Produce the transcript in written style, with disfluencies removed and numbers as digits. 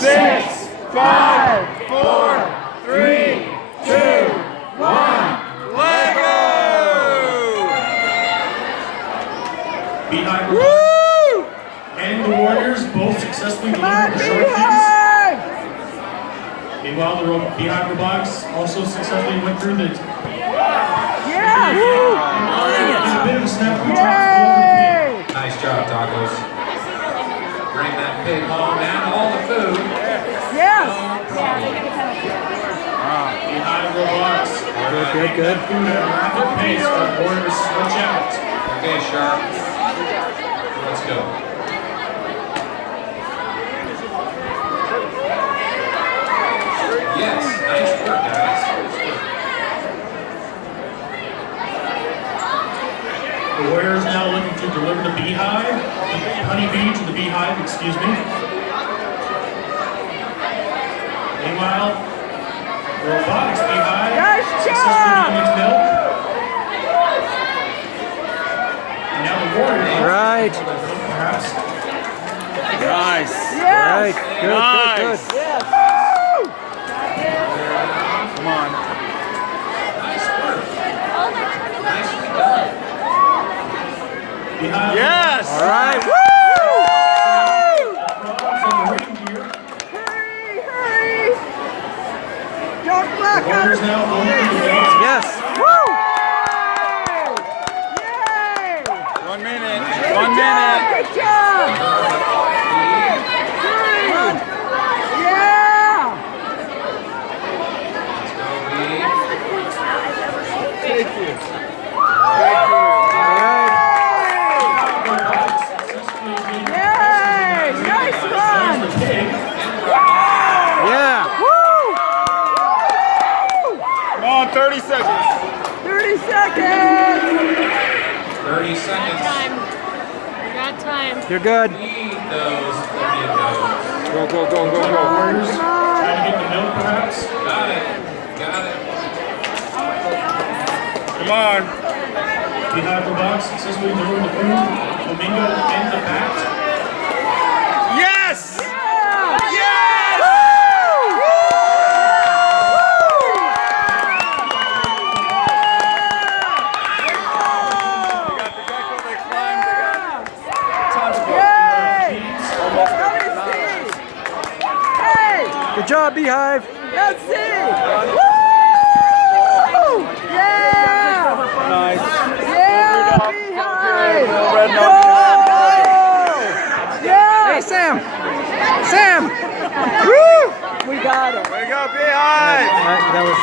6, 5, 4, 3, 2, 1. Lego! Beehive Robots and the Warriors both successfully delivered the short kicks. Meanwhile, the Beehive Robotics also successfully went through the... A bit of a snap from the Nice job, Tacos. Bring that pig home and all the food. Beehive Robotics. Good. Food at a rapid pace for the Warriors. Watch out. Okay, Sharp. Let's go. Yes, nice work, guys. The Warriors now looking to deliver the Beehive, Honeybee to the Beehive, excuse me. Meanwhile, the Robotics Beehive successfully getting its milk. And now the Warriors. Right. Perhaps. Nice. Yes. Right. Good. Come on. Nice work. Nicely done. Beehive. Yes. All right. Robotics and the reindeer. Hurry! Don't The block Warriors us! now going through the milk. Yes. Yay! 1 minute. Good 1 job! minute. Good job! Hurry! Yeah! Let's go, Bee. Thank you. Robotics successfully getting Yay! Nice run! the pig. Yeah. Woo! Come on, 30 seconds. 30 seconds! 30 seconds. We got time. You're good. Need those. Plenty of those. Go. Warriors trying to get the milk, perhaps. Got it. Come on. Beehive Robotics successfully delivering the food. Flamingo and the bat. Yes. Yeah! Yes. Yay! Let me see! Hey! Good job, Beehive. Let's see! Woo! Yeah! Nice. Yeah, Beehive! Red Go! Yeah! Hey, Sam. Woo! We got it. Way to go, Beehive. That was